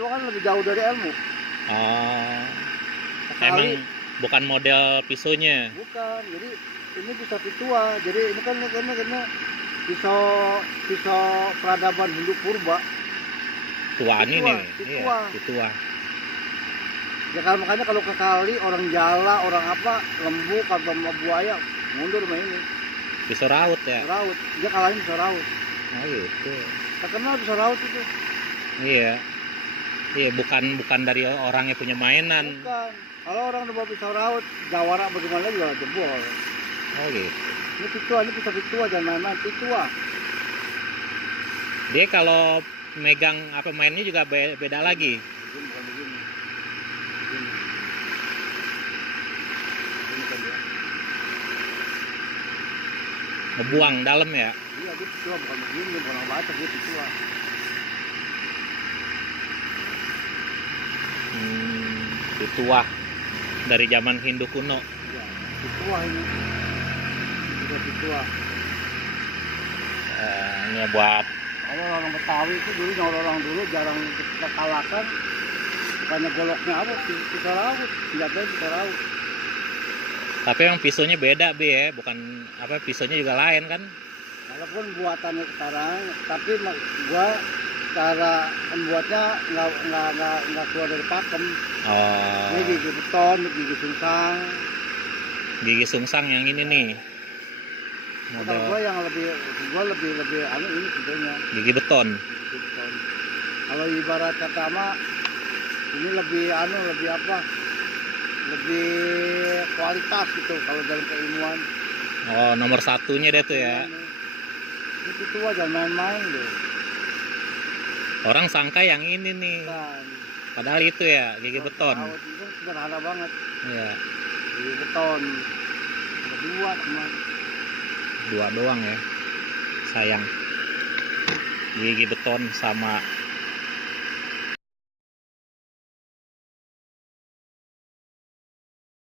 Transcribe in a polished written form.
Pitua kan lebih jauh dari ilmu. Oh, Sekali, emang bukan model pisaunya. bukan. Jadi ini pisau Pitua. Jadi ini kan karena pisau pisau peradaban Hindu purba. Tuaan Pitua, ini. Pitua. Iya, Pitua. Ya kan makanya kalau ke kali orang jala, orang apa, lembu atau sama buaya mundur sama ini. Pisau raut ya. Raut. Dia kalahin pisau raut. Oh gitu. Terkenal pisau raut itu. Iya. Iya, bukan dari orang yang punya mainan. Bukan. Kalau orang udah bawa pisau raut, jawara bagaimana juga jebol. Oh gitu. Ini Pitua, ini pisau Pitua, jangan main-main. Pitua. Dia kalau megang apa mainnya juga beda lagi. Begini, bukan begini. Begini. Ini kan dia. Ngebuang dalam ya. Iya, dia Pitua, bukan begini, bukan orang Batak, dia Pitua. Pitua dari zaman Hindu kuno. Iya, Pitua ini. Ini Pitua. Ini buat Kalau orang Betawi itu dulu, orang dulu jarang terkalahkan. Bukannya goloknya apa, pisau raut. Senjatanya pisau raut. tapi yang pisaunya beda Bi ya, bukan apa pisaunya juga lain kan? Walaupun buatannya sekarang, tapi gua cara membuatnya nggak keluar dari pakem. Oh, Ini gigi beton, gigi sungsang. gigi sungsang yang ini nih. Kalau Model gua lebih anu ini sebetulnya gigi beton. gigi beton. Kalau ibarat kata mah ini lebih anu, lebih apa? Lebih kualitas gitu kalau dalam keilmuan. Oh, nomor satunya deh tuh ya. Ini Pitua jangan main-main loh. Orang sangka yang ini nih, Kan. padahal itu ya gigi beton. Raut itu sederhana banget. Iya, Gigi beton. Ada dua teman. dua doang ya. Sayang. Gigi beton sama